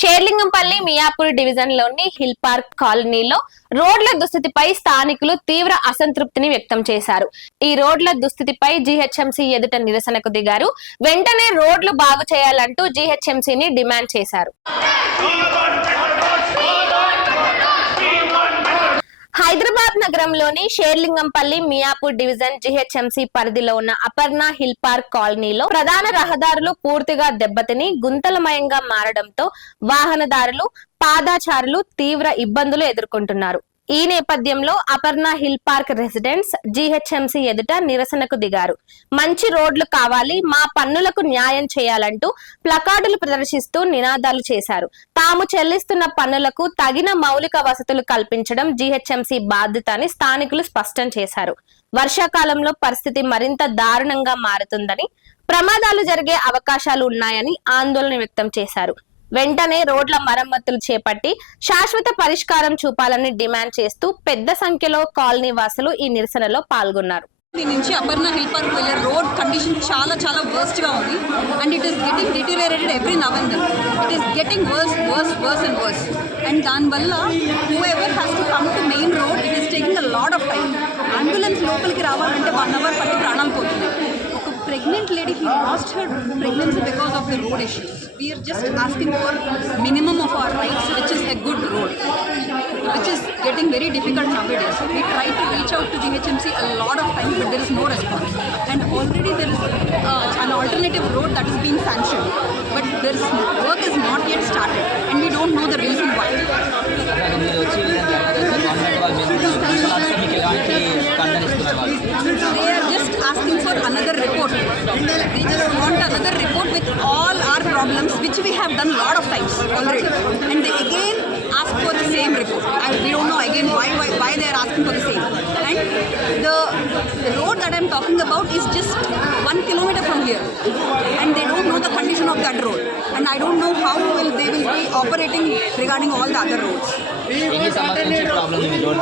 షేర్లింగంపల్లి మియాపూర్ డివిజన్ లోని hill park కాలనీలో రోడ్ల దుస్థితిపై స్థానికులు తీవ్ర అసంతృప్తిని వ్యక్తం చేశారు. ఈ రోడ్ల దుస్థితిపై జీహెచ్ఎంసీ ఎదుట నిరసనకు దిగారు. వెంటనే రోడ్లు బాగు చేయాలంటూ జీహెచ్ఎంసీని డిమాండ్ చేశారు. హైదరాబాద్ నగరంలోని షేర్లింగంపల్లి మియాపూర్ డివిజన్ జీహెచ్ఎంసీ పరిధిలో ఉన్న అపర్ణ హిల్ పార్క్ కాలనీలో ప్రధాన రహదారులు పూర్తిగా దెబ్బతిని గుంతలమయంగా మారడంతో వాహనదారులు, పాదాచారులు తీవ్ర ఇబ్బందులు ఎదుర్కొంటున్నారు. ఈ నేపథ్యంలో Aparna hill park residents GHMC ఎదుట నిరసనకు దిగారు. మంచి రోడ్లు కావాలి, మా పన్నులకు న్యాయం చేయాలంటూ ప్లకార్డులు ప్రదర్శిస్తూ నినాదాలు చేశారు. తాము చెల్లిస్తున్న పన్నులకు తగిన మౌలిక వసతులు కల్పించడం జీహెచ్ఎంసీ బాధ్యత అని స్థానికులు స్పష్టం చేశారు. వర్షాకాలంలో పరిస్థితి మరింత దారుణంగా మారుతుందని, ప్రమాదాలు జరిగే అవకాశాలు ఉన్నాయని ఆందోళన వ్యక్తం చేశారు. వెంటనే రోడ్ల మరమ్మతులు చేపట్టి శాశ్వత పరిష్కారం చూపాలని డిమాండ్ చేస్తూ పెద్ద సంఖ్యలో కాలనీ వాసులు ఈ నిరసనలో పాల్గొన్నారు. నుంచి అపర్ణ హిల్ పార్క్ వెళ్ళే రోడ్ కండిషన్ చాలా వర్స్ట్ గా ఉంది. And it is getting deteriorated every now and then. It is getting worse and దానివల్ల whoever has to come to main road, it is taking a lot of time. Ambulance లోపలికి రావాలంటే 1 hour పట్టి ప్రాణాలు పోతున్నాయి. ఒక pregnant lady he lost her pregnancy because of the road issues. We are just asking for minimum of our rights, which is a good road, which is getting very difficult nowadays. We try to reach out to GHMC a lot of times, but there is no response. And already there is an alternative road that is being sanctioned, but work is not yet started, and we don't know the reason why. They are just asking for another report. They just want another report with all our problems, which we have done a lot of times already, and they again ask for the same report. We don't know again why they are asking for the same. And the road that I am talking about is just 1 kilometer from here, and they don't know the condition of that road, and I don't know how they will be operating regarding all the other roads. Any problem in the road?